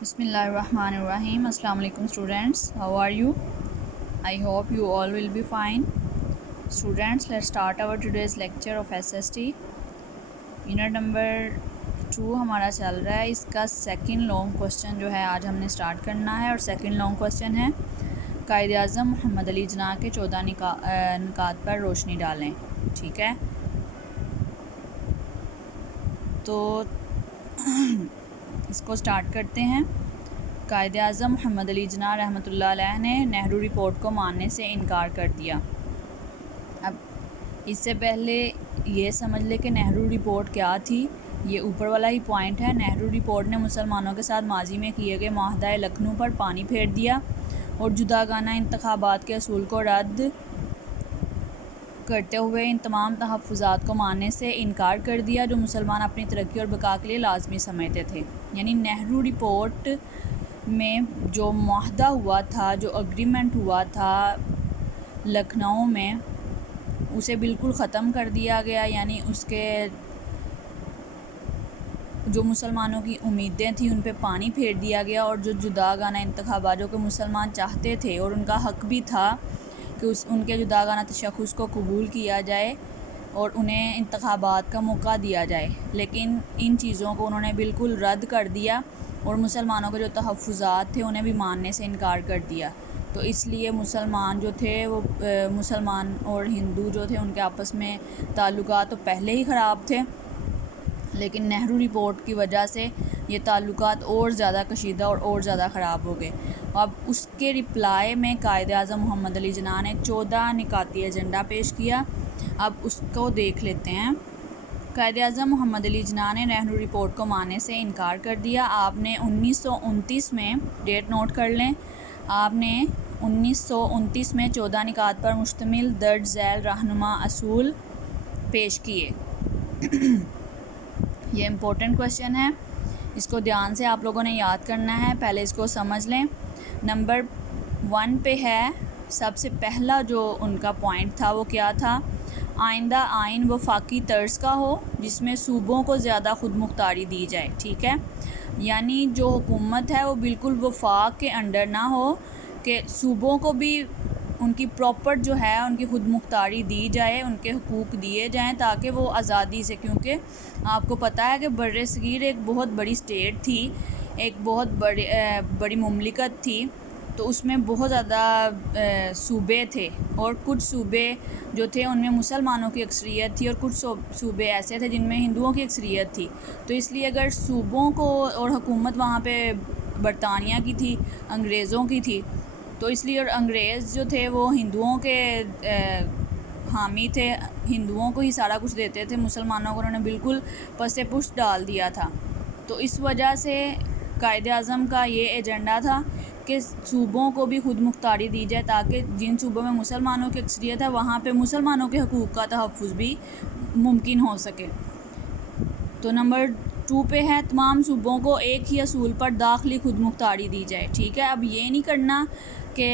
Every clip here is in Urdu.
بسم اللہ الرحمن الرحیم. السلام علیکم students. How are you? I hope you all will be fine. Students, let start our today's lecture of S S T. Unit number 2 ہمارا چل رہا ہے. اس کا سیکنڈ لانگ کوسچن جو ہے آج ہم نے اسٹارٹ کرنا ہے, اور سیکنڈ لانگ کوسچن ہے قائد اعظم محمد علی جناح کے 14 نکات پر روشنی ڈالیں. ٹھیک ہے, تو اس کو سٹارٹ کرتے ہیں. قائد اعظم محمد علی جناح رحمۃ اللہ علیہ نے نہرو رپورٹ کو ماننے سے انکار کر دیا. اب اس سے پہلے یہ سمجھ لے کہ نہرو رپورٹ کیا تھی. یہ اوپر والا ہی پوائنٹ ہے. نہرو رپورٹ نے مسلمانوں کے ساتھ ماضی میں کیے گئے معاہدہ لکھنؤ پر پانی پھیر دیا اور جداگانہ انتخابات کے اصول کو رد کرتے ہوئے ان تمام تحفظات کو ماننے سے انکار کر دیا جو مسلمان اپنی ترقی اور بقا کے لیے لازمی سمجھتے تھے. یعنی نہرو رپورٹ میں جو معاہدہ ہوا تھا, جو اگریمنٹ ہوا تھا لکھنؤ میں, اسے بالکل ختم کر دیا گیا. یعنی اس کے جو مسلمانوں کی امیدیں تھیں ان پہ پانی پھیر دیا گیا, اور جو جداگانہ انتخابات جو کہ مسلمان چاہتے تھے اور ان کا حق بھی تھا کہ ان کے جداگانہ تشخص کو قبول کیا جائے اور انہیں انتخابات کا موقع دیا جائے, لیکن ان چیزوں کو انہوں نے بالکل رد کر دیا اور مسلمانوں کے جو تحفظات تھے انہیں بھی ماننے سے انکار کر دیا. تو اس لیے مسلمان جو تھے وہ مسلمان اور ہندو جو تھے ان کے آپس میں تعلقات تو پہلے ہی خراب تھے, لیکن نہرو رپورٹ کی وجہ سے یہ تعلقات اور زیادہ کشیدہ اور زیادہ خراب ہو گئے. اب اس کے رپلائی میں قائد اعظم محمد علی جناح نے 14 نکاتی ایجنڈا پیش کیا. اب اس کو دیکھ لیتے ہیں. قائد اعظم محمد علی جناح نے نہرو رپورٹ کو ماننے سے انکار کر دیا. آپ نے 1929 میں, ڈیٹ نوٹ کر لیں, آپ نے 1929 میں 14 نکات پر مشتمل درج ذیل رہنما اصول پیش کیے. یہ امپورٹنٹ کویشچن ہے, اس کو دھیان سے آپ لوگوں نے یاد کرنا ہے. پہلے اس کو سمجھ لیں. نمبر 1 پہ ہے, سب سے پہلا جو ان کا پوائنٹ تھا وہ کیا تھا؟ آئندہ آئین وفاقی طرز کا ہو جس میں صوبوں کو زیادہ خود مختاری دی جائے. ٹھیک ہے, یعنی جو حکومت ہے وہ بالکل وفاق کے انڈر نہ ہو, کہ صوبوں کو بھی ان کی پراپر جو ہے ان کی خود مختاری دی جائے, ان کے حقوق دیے جائیں تاکہ وہ آزادی سے, کیونکہ آپ کو پتہ ہے کہ بر صغیر ایک بہت بڑی اسٹیٹ تھی, ایک بہت بڑی مملکت تھی, تو اس میں بہت زیادہ صوبے تھے, اور کچھ صوبے جو تھے ان میں مسلمانوں کی اکثریت تھی اور کچھ صوبے ایسے تھے جن میں ہندوؤں کی اکثریت تھی. تو اس لیے اگر صوبوں کو, اور حکومت وہاں پہ برطانیہ کی تھی, انگریزوں کی تھی, تو اس لیے, اور انگریز جو تھے وہ ہندوؤں کے حامی تھے, ہندوؤں کو ہی سارا کچھ دیتے تھے, مسلمانوں کو انہوں نے بالکل پس پشت ڈال دیا تھا. تو اس وجہ سے قائد اعظم کا یہ ایجنڈا تھا کہ صوبوں کو بھی خود مختاری دی جائے تاکہ جن صوبوں میں مسلمانوں کی اکثریت ہے وہاں پہ مسلمانوں کے حقوق کا تحفظ بھی ممکن ہو سکے. تو نمبر 2 پہ ہے, تمام صوبوں کو ایک ہی اصول پر داخلی خود مختاری دی جائے. ٹھیک ہے, اب یہ نہیں کرنا کہ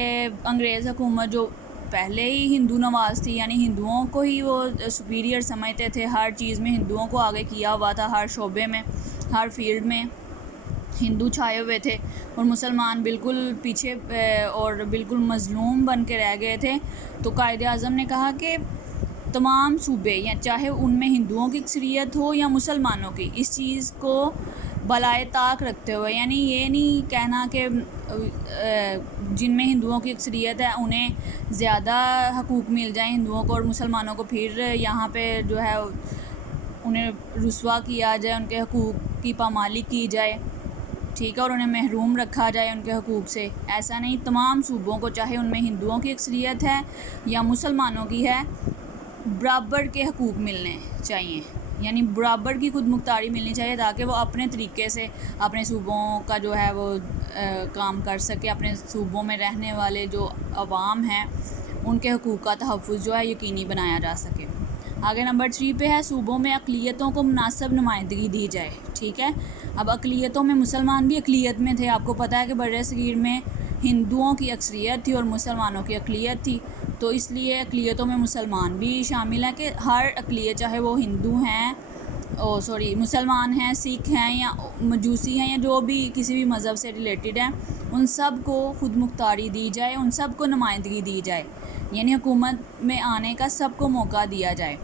انگریز حکومت جو پہلے ہی ہندو نواز تھی, یعنی ہندوؤں کو ہی وہ سپیریئر سمجھتے تھے, ہر چیز میں ہندوؤں کو آگے کیا ہوا تھا, ہر شعبے میں, ہر فیلڈ میں ہندو چھائے ہوئے تھے, اور مسلمان بالکل پیچھے اور بالکل مظلوم بن کے رہ گئے تھے. تو قائد اعظم نے کہا کہ تمام صوبے, یا چاہے ان میں ہندوؤں کی اکثریت ہو یا مسلمانوں کی, اس چیز کو بالائے طاق رکھتے ہوئے, یعنی یہ نہیں کہنا کہ جن میں ہندوؤں کی اکثریت ہے انہیں زیادہ حقوق مل جائیں ہندوؤں کو, اور مسلمانوں کو پھر یہاں پہ جو ہے انہیں رسوا کیا جائے, ان کے حقوق کی پامالی کی جائے. ٹھیک ہے, اور انہیں محروم رکھا جائے ان کے حقوق سے. ایسا نہیں, تمام صوبوں کو, چاہے ان میں ہندوؤں کی اکثریت ہے یا مسلمانوں کی ہے, برابر کے حقوق ملنے چاہیے, یعنی برابر کی خود مختاری ملنی چاہیے تاکہ وہ اپنے طریقے سے اپنے صوبوں کا جو ہے وہ کام کر سکے, اپنے صوبوں میں رہنے والے جو عوام ہیں ان کے حقوق کا تحفظ جو ہے یقینی بنایا جا سکے. آگے نمبر 3 پہ ہے, صوبوں میں اقلیتوں کو مناسب نمائندگی دی جائے. ٹھیک ہے, اب اقلیتوں میں مسلمان بھی اقلیت میں تھے. آپ کو پتہ ہے کہ بر صغیر میں ہندوؤں کی اکثریت تھی اور مسلمانوں کی اقلیت تھی, تو اس لیے اقلیتوں میں مسلمان بھی شامل ہیں, کہ ہر اقلیت, چاہے وہ ہندو ہیں مسلمان ہیں، سکھ ہیں یا مجوسی ہیں یا جو بھی کسی بھی مذہب سے ریلیٹڈ ہیں، ان سب کو خود مختاری دی جائے، ان سب کو نمائندگی دی جائے، یعنی حکومت میں آنے کا سب کو موقع دیا جائے۔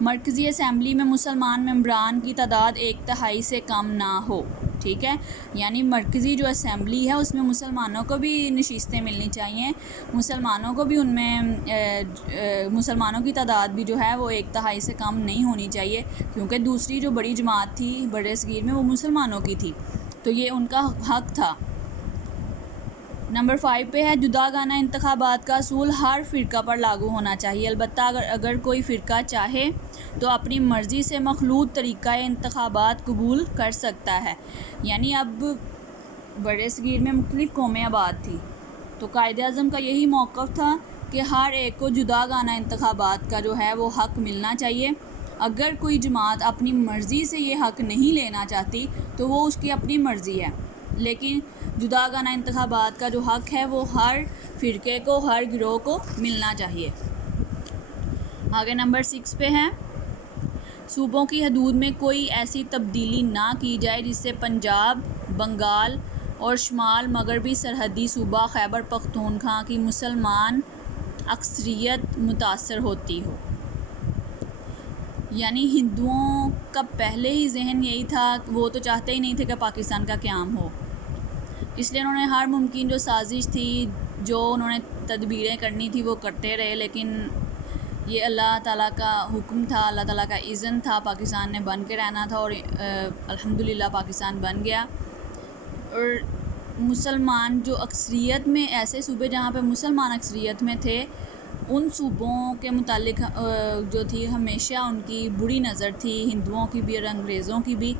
مرکزی اسمبلی میں مسلمان ممبران کی تعداد 1/3 سے کم نہ ہو، ٹھیک ہے، یعنی مرکزی جو اسمبلی ہے اس میں مسلمانوں کو بھی نشستیں ملنی چاہیے، مسلمانوں کو بھی ان میں مسلمانوں کی تعداد بھی جو ہے وہ 1/3 سے کم نہیں ہونی چاہیے، کیونکہ دوسری جو بڑی جماعت تھی بڑے صغیر میں وہ مسلمانوں کی تھی، تو یہ ان کا حق تھا۔ نمبر 5 پہ ہے جداگانہ انتخابات کا اصول ہر فرقہ پر لاگو ہونا چاہیے، البتہ اگر کوئی فرقہ چاہے تو اپنی مرضی سے مخلوط طریقہ انتخابات قبول کر سکتا ہے، یعنی اب بڑے صغیر میں مختلف قومیں آباد تھیں، تو قائد اعظم کا یہی موقف تھا کہ ہر ایک کو جداگانہ انتخابات کا جو ہے وہ حق ملنا چاہیے۔ اگر کوئی جماعت اپنی مرضی سے یہ حق نہیں لینا چاہتی تو وہ اس کی اپنی مرضی ہے، لیکن جداگانہ انتخابات کا جو حق ہے وہ ہر فرقے کو، ہر گروہ کو ملنا چاہیے۔ آگے نمبر 6 پہ ہے صوبوں کی حدود میں کوئی ایسی تبدیلی نہ کی جائے جس سے پنجاب، بنگال اور شمال مغربی سرحدی صوبہ خیبر پختونخوا کی مسلمان اکثریت متاثر ہوتی ہو۔ یعنی ہندوؤں کا پہلے ہی ذہن یہی تھا، وہ تو چاہتے ہی نہیں تھے کہ پاکستان کا قیام ہو، اس لیے انہوں نے ہر ممکن جو سازش تھی، جو انہوں نے تدبیریں کرنی تھی وہ کرتے رہے، لیکن یہ اللہ تعالیٰ کا حکم تھا، اللہ تعالیٰ کا اذن تھا، پاکستان نے بن کے رہنا تھا، اور الحمدللہ پاکستان بن گیا۔ اور مسلمان جو اکثریت میں ایسے صوبے جہاں پہ مسلمان اکثریت میں تھے، ان صوبوں کے متعلق جو تھی ہمیشہ ان کی بری نظر تھی، ہندوؤں کی بھی اور انگریزوں کی بھی،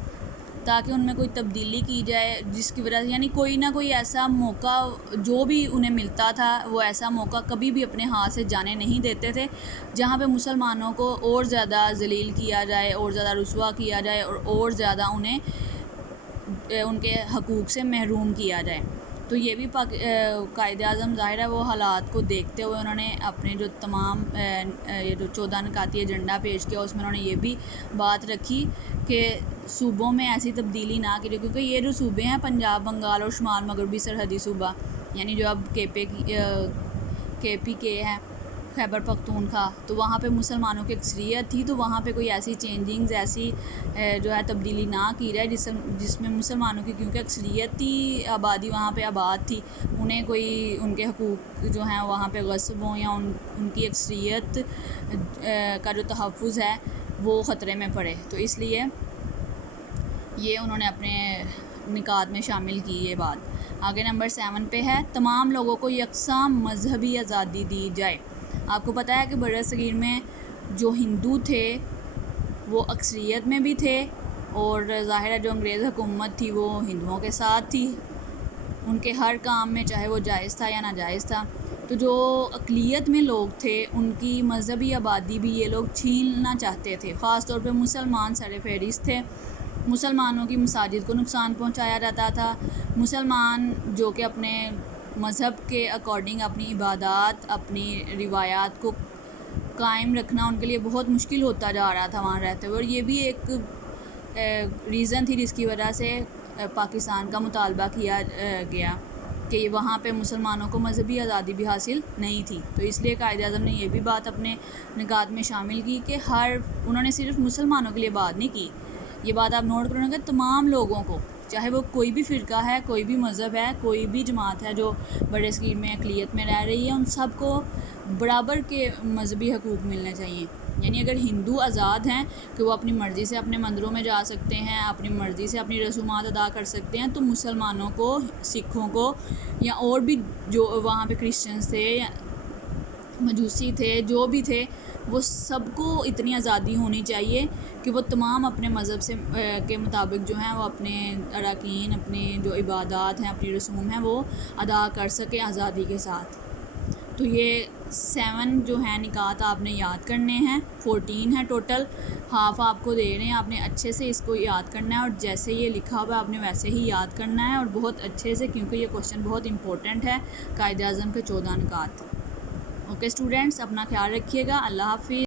تاکہ ان میں کوئی تبدیلی کی جائے جس کی وجہ سے، یعنی کوئی نہ کوئی ایسا موقع جو بھی انہیں ملتا تھا وہ ایسا موقع کبھی بھی اپنے ہاتھ سے جانے نہیں دیتے تھے جہاں پہ مسلمانوں کو اور زیادہ ذلیل کیا جائے، اور زیادہ رسوا کیا جائے، اور زیادہ انہیں ان کے حقوق سے محروم کیا جائے۔ تو یہ بھی قائد اعظم ظاہر ہے وہ حالات کو دیکھتے ہوئے انہوں نے اپنے جو تمام یہ جو 14 نکاتی ایجنڈا پیش کیا اس میں انہوں نے یہ بھی بات رکھی کہ صوبوں میں ایسی تبدیلی نہ کی جائے، کیونکہ یہ جو صوبے ہیں پنجاب، بنگال اور شمال مغربی سرحدی صوبہ، یعنی جو اب کے پی کے ہے خیبر پختونخوا، تو وہاں پہ مسلمانوں کی اکثریت تھی، تو وہاں پہ کوئی ایسی چینجنگز، ایسی جو ہے تبدیلی نہ کی جائے جس میں مسلمانوں کی، کیونکہ اکثریتی آبادی وہاں پہ آباد تھی، انہیں کوئی ان کے حقوق جو ہیں وہاں پہ غصب ہوں یا ان کی اکثریت کا جو تحفظ ہے وہ خطرے میں پڑے، تو اس لیے یہ انہوں نے اپنے نکات میں شامل کی یہ بات۔ آگے نمبر 7 پہ ہے تمام لوگوں کو یکساں مذہبی آزادی دی جائے۔ آپ کو پتہ ہے کہ بڑے صغیر میں جو ہندو تھے وہ اکثریت میں بھی تھے، اور ظاہر ہے جو انگریز حکومت تھی وہ ہندوؤں کے ساتھ تھی ان کے ہر کام میں، چاہے وہ جائز تھا یا ناجائز تھا، تو جو اقلیت میں لوگ تھے ان کی مذہبی آبادی بھی یہ لوگ چھیننا چاہتے تھے، خاص طور پہ مسلمان سر فہرست تھے، مسلمانوں کی مساجد کو نقصان پہنچایا جاتا تھا، مسلمان جو کہ اپنے مذہب کے اکارڈنگ اپنی عبادات، اپنی روایات کو قائم رکھنا ان کے لیے بہت مشکل ہوتا جا رہا تھا وہاں رہتے ہوئے، اور یہ بھی ایک ریزن تھی جس کی وجہ سے پاکستان کا مطالبہ کیا گیا کہ وہاں پہ مسلمانوں کو مذہبی آزادی بھی حاصل نہیں تھی، تو اس لیے قائد اعظم نے یہ بھی بات اپنے نکات میں شامل کی کہ انہوں نے صرف مسلمانوں کے لیے بات نہیں کی، یہ بات آپ نوٹ کریں گے، تمام لوگوں کو، چاہے وہ کوئی بھی فرقہ ہے، کوئی بھی مذہب ہے، کوئی بھی جماعت ہے جو بڑے صغیر میں اقلیت میں رہ رہی ہے، ان سب کو برابر کے مذہبی حقوق ملنے چاہیے۔ یعنی اگر ہندو آزاد ہیں کہ وہ اپنی مرضی سے اپنے مندروں میں جا سکتے ہیں، اپنی مرضی سے اپنی رسومات ادا کر سکتے ہیں، تو مسلمانوں کو، سکھوں کو یا اور بھی جو وہاں پہ کرسچنز تھے یا مجوسی تھے، جو بھی تھے، وہ سب کو اتنی آزادی ہونی چاہیے کہ وہ تمام اپنے مذہب سے کے مطابق جو ہیں وہ اپنے اراکین، اپنے جو عبادات ہیں، اپنی رسوم ہیں وہ ادا کر سکیں آزادی کے ساتھ۔ تو یہ 7 جو ہیں نکات آپ نے یاد کرنے ہیں، 14 ہے ٹوٹل، ہاف آپ کو دے رہے ہیں، آپ نے اچھے سے اس کو یاد کرنا ہے، اور جیسے یہ لکھا ہوا ہے آپ نے ویسے ہی یاد کرنا ہے، اور بہت اچھے سے، کیونکہ یہ کوشچن بہت امپورٹنٹ ہے، قائد اعظم کے 14 نکات۔ اوکے اسٹوڈنٹس، اپنا خیال رکھیے گا، اللہ حافظ۔